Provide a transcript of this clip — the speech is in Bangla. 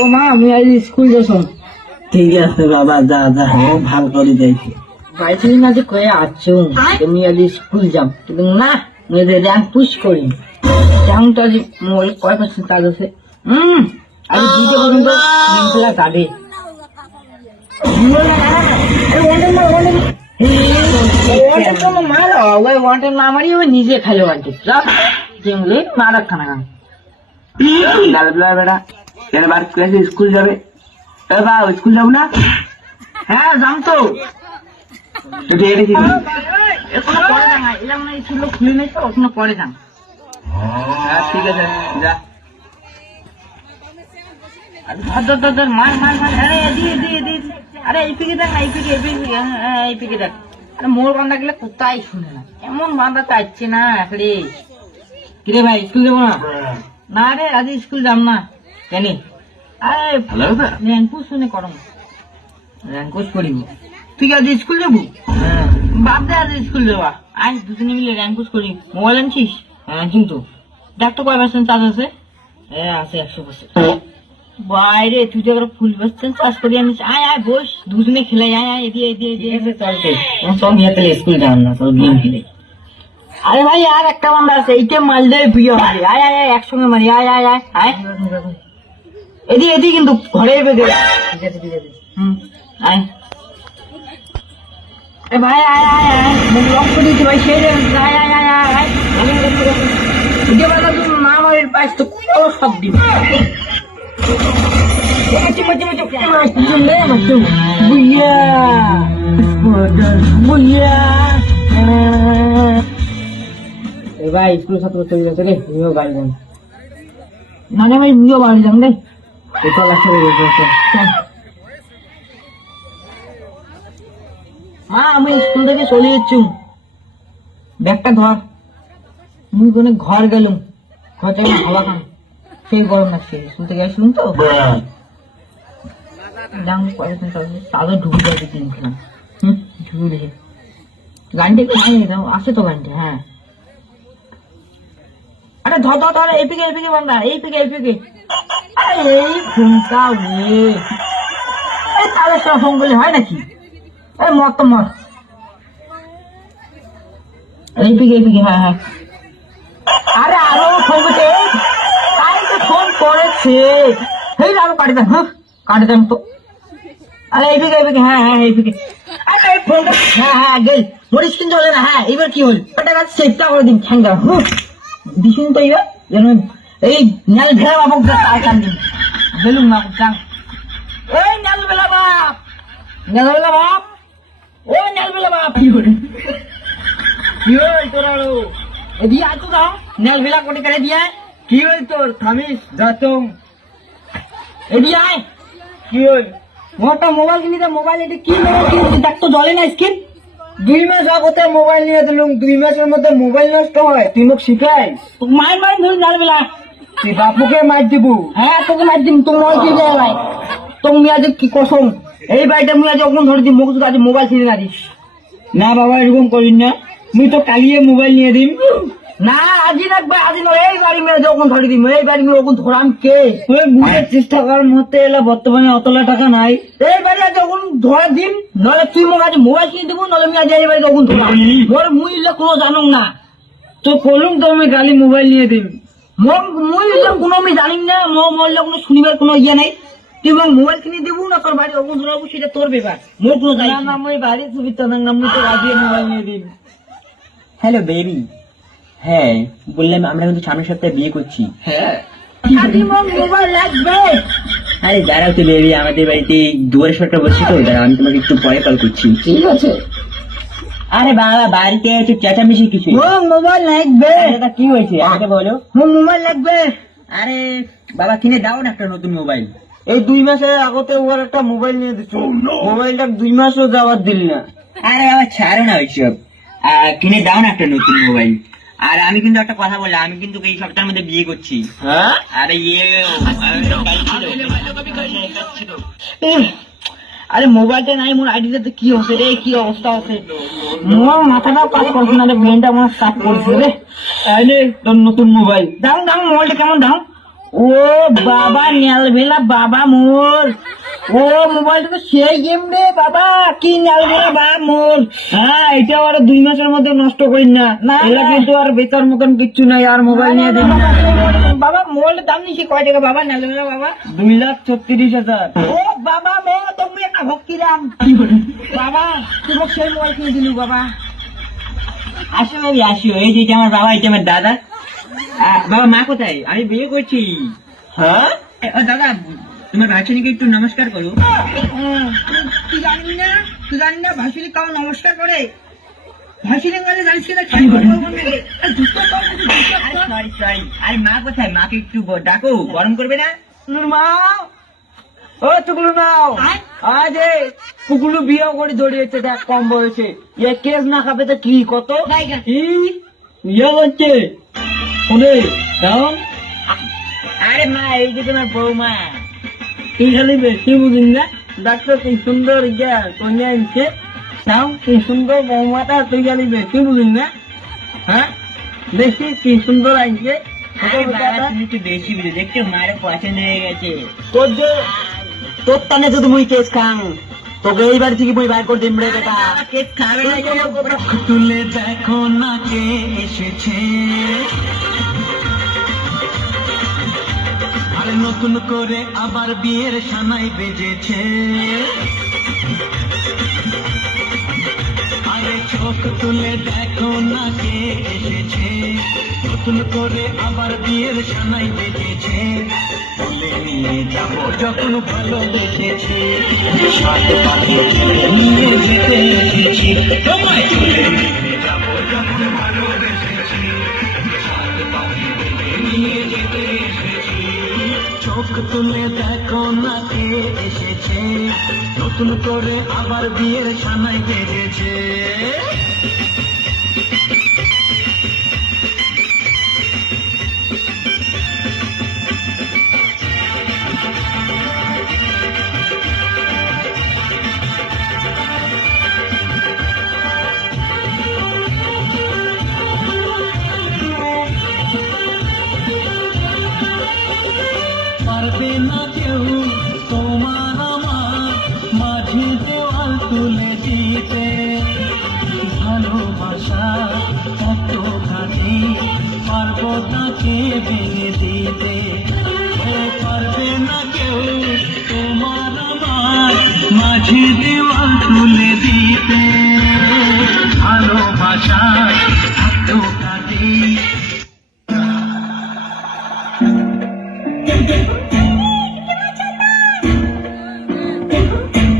ও মা আমি আজ স্কুল যাচ্ছ। ঠিক আছে বাবা, যা যা ভাল করে যাইছি। বাইছিলি না যে কয়ে আছো তুমি আজ স্কুল যাও, কিন্তু না মেয়েদের র্যাঙ্ক পুশ করি র্যাঙ্কটা যে মোবাইল কয় পার্সেন্ট কাজ আছে। আমি দুইটা পর্যন্ত গেম খেলা যাবে। নিজে খালি মারা খানা খান বেটা ক্লাসে স্কুল যাবে। স্কুল যাবো না? হ্যাঁ যাম তো। খুলে নেই তো ওখানে পরে যান। ঠিক আছে যা। মার মার মার, আরে আরে এই পিকে দেখ, এই পিকে এই পিকে দেখ। আরে মোর বান্ধা গেলে কোথায় শুনে না, এমন বান্ধা চাইছে না আসলে। কিরে ভাই স্কুল যাবো না? না রে আজ স্কুল যাম না। কেন? আরে র্যাঙ্কুশ শুনে করম, র্যাঙ্কুশ করিব। তুই আজ স্কুল যাবো? বাদ দে আজ স্কুল যাবা, আজ দুজনে মিলে র্যাঙ্কুশ করি। মোবাইল আনছিস? হ্যাঁ কিন্তু দেখ তো কয় পার্সেন্ট চার্জ আছে। আছে 100%। বাইরে তুই তো ফুল পার্সেন্ট চার্জ করে আনিস। আয় আয় বস, দুজনে খেলাই। আয় আয় এদিকে এদিকে চলছে। সব নিয়ে স্কুল যান না, সব গেম খেলে। আরে ভাই আর একটা বান্ধা আছে, এইটা মাল দেয় প্রিয় হবে। আয় আয় আয় একসঙ্গে মারি। আয় আয় আয় আয় এদিকে এদিকে, কিন্তু ঘরে বেঁধে। ঠিক আছে ঠিক আছে। আয় ভাই আয় আয় আয়, মুখ লক করে দিচ্ছি ভাই। সেই আয় আয় আয় আয় আয় মা মারের পাশ তো কত সব দিব। ভাই স্কুল ছাত্র চলে যাচ্ছে রে, তুমিও বাড়ি যান। মানে ভাই তুমিও বাড়ি যান রে। মা আমি স্কুল থেকে চলে যাচ্ছি, ব্যাগটা ধর। মুই কোনে ঘর গেলুম, ঘর থেকে হাওয়া খান, সেই গরম লাগছে। স্কুল থেকে আসলুম তো তাদের ঢুকে যাবে কিনে খেলাম। ঢুকে দেখে গানটি আছে তো গানটি। হ্যাঁ আরে ধর ধর ধর, এপিকে এপিকে বান্ধা, এইপিকে এইপিকে। এই ফোনটা তাদের সঙ্গে ফোন করলে হয় নাকি? এই মর তো মর। এইপিকে এইপিকে। হ্যাঁ হ্যাঁ আরে আরো ফোন করছে, তাই তো ফোন করেছে। এই আরো কাটে দেন, হ্যাঁ কাটে দেন তো। আরে এইপিকে এইপিকে। হ্যাঁ হ্যাঁ এইপিকে। আরে ফোনটা হ্যাঁ হ্যাঁ গেল, মোর স্ক্রিন চলে না। হ্যাঁ এবার কি হল? ওটা কাছে সেভটা করে দিন, ঠ্যাঙ্গা দিশুন তো। এবার যেন এই নেল ভেড়া বাবক তাই কান দিন গেলুম না চাং। এই নেল বেলা বাপ, নেল বেলা বাপ, ও নেল বেলা বাপ। কি হল কি হল তোরা এদিকে আছো না? নেল বেলা কোটে করে দিয়ে কি হল তোর? থামিস যাতম এদিকে আয়। কি হল? মোটা মোবাইল কিনে দে। মোবাইল এটা কি মোবাইল কিনছিস? দেখ তো জ্বলে না স্ক্রিন। 2 মাস আগতে মোবাইল নিয়ে দিলুম, 2 মাসের মধ্যে মোবাইল নষ্ট হয়? তুই মোক শিখাই? তোকে মার মার ধরে নেল বেলা। তুই বাপুকে মার দিব? হ্যাঁ তোকে মার দিব। তোর ময় কি যায় ভাই? তুমি আজ কি কসম, এই বাড়িটা মুই আজ ওখান ধরে দিই, মোক আজ মোবাইল কিনে না দিস। না বাবা এরকম করিস না, মুই তো কালিয়ে মোবাইল নিয়ে দিম। না আজি রাখবে, আজি নয়। এই বাড়ি মেয়ে যখন ধরে দিম, এই বাড়ি মেয়ে ওখান ধরাম কে? তুই বুঝে চেষ্টা করার মধ্যে এলা বর্তমানে অতলা টাকা নাই। এই বাড়ি আজ যখন ধরা দিম, নলে তুই মোক আজ মোবাইল কিনে দিব, নলে আমি আজ এই বাড়ি তখন ধরাম। মোর মুই কোনো জানুম না তো কলুম তো আমি গালি মোবাইল নিয়ে দিম। মুই কোনো আমি জানিম না, মরলে কোনো শুনিবার কোনো ইয়ে নাই। তুই মোক মোবাইল কিনে দিব না তোর বাড়ি ওখান ধরাবো, সেটা তোর ব্যাপার। মোর কোনো জানি না। আমি বাড়ি সুবিধা না, আমি তো আজকে মোবাইল নিয়ে দিম। Hello baby. হ্যাঁ বললাম আমরা কিন্তু সামনের সপ্তাহে বিয়ে করছি। হ্যাঁ মোবাইল লাগবে। আরে দাঁড়াও তো বেবি, আমাদের বাড়িতে দুয়ারে সরটা বসছে তো, দাঁড়াও আমি তোমাকে একটু পরে কল করছি। ঠিক আছে। আরে বাবা বাড়িতে একটু চেঁচামেচি কিছু। মোবাইল লাগবে। দাদা কি হয়েছে আমাকে বলো। মোবাইল লাগবে। আরে বাবা কিনে দাও না একটা নতুন মোবাইল। এই 2 মাসের আগতে ওর একটা মোবাইল নিয়ে দিচ্ছ, মোবাইলটা 2 মাসও যাওয়ার দিল না। আরে বাবা ছাড়ো না ওইসব, কিনে দাও না একটা নতুন মোবাইল। আর আমি কিন্তু একটা কথা বললাম, আমি কিন্তু এই সপ্তাহের মধ্যে বিয়ে করছি। হ্যাঁ আরে আরে মোবাইলটা নাই, মোর আইডিতে কি হচ্ছে রে, কি অবস্থা আছে, মোর মাথাটা কাজ করছে না রে, ব্রেনটা আমার স্টার্ট করছে রে। আরে তোর নতুন মোবাইল দাও দাও, মোবাইলটা কেমন দাও। ও বাবা নেলবেলা বাবা মোর, ও মোবাইলটা তো সেই গেম রে বাবা, কি নেলবেলা বাবা মোর। হ্যাঁ এটা আর 2 মাসের মধ্যে নষ্ট করিস না, এগুলা কিন্তু আর বেকার মতন কিচ্ছু নাই, আর মোবাইল নিয়ে দিন বাবা। মোবাইলের দাম নিছি কয় টাকা বাবা নেলবেলা বাবা? 2,36,000। ও বাবা মো তুমি একটা ভক্তিরাম বাবা, তুমি সেই মোবাইল কিনে দিলু বাবা। আসো ভাবি আসো, এই যে এটা আমার বাবা, এটা আমার দাদা। বাবা মা কোথায়? আমি বিয়ে করছি। হ্যাঁ দাদা তোমার ভাইছানিকে একটু নমস্কার করো। তুই জানি না, তুই জানি না ভাসুরি কাউ নমস্কার করে? ভাসুরি মানে জানিস কিনা? সরি সরি, আরে মা কোথায়? মাকে একটু ডাকো, গরম করবে না? মা ও টুকুলু নাও, আজ টুকুলু বিয়ে করে দৌড়িয়েছে দেখ কম বয়সে, এ কেস না খাবে তো কি কত ইয়ে হচ্ছে ওরে দাও। আরে মা এই যে তোমার বৌমা। তুই খালি বেশি বুঝিস না, ডাক্তার কি সুন্দর ইয়া কন্যা আনছে, নাও কি সুন্দর বৌমাটা, তুই খালি বেশি বুঝিস না। হ্যাঁ বেশি কি সুন্দর আনছে। আরে বাবা তুমি একটু বেশি বুঝো, দেখছো মায়ের পছন্দ হয়ে গেছে। তোর যে তোর টানে যদি মুই কেস খাং, তোকে এইবার থেকে মুই বাইর করে দিম রে বেটা। কেক খাবে না কেন? তুলে দেখো না কে এসেছে, আর নতুন করে আবার বিয়ের সানাই বেজেছে। আরে চোখ তুলে দেখো না কে এসেছে, নতুন করে আবার বিয়ের সানাই বেজেছে। তুলে নিয়ে যাবো যখন ভালোবেসেছি, সাথে পাঠিয়ে নিয়ে যেতে এসেছি। তোমায় তুলে নিয়ে যাবো যখন ভালোবেসেছি, সাথে পাঠিয়ে নিয়ে যেতে এসেছি। চোখ তুলে দেখো না কে এসেছে, নতুন করে আবার বিয়ের সানাই বেজেছে। পারবে না কেউ তোমার আমার মাঝে দেওয়াল তুলে দিতে, ভালোবাসা কত ঘাটে পারবো তাকে ভেঙে দিতে। পারবে না কেউ তোমার আমার মাঝে দেওয়াল তুলে দিতে, ভালোবাসা কত ঘাটে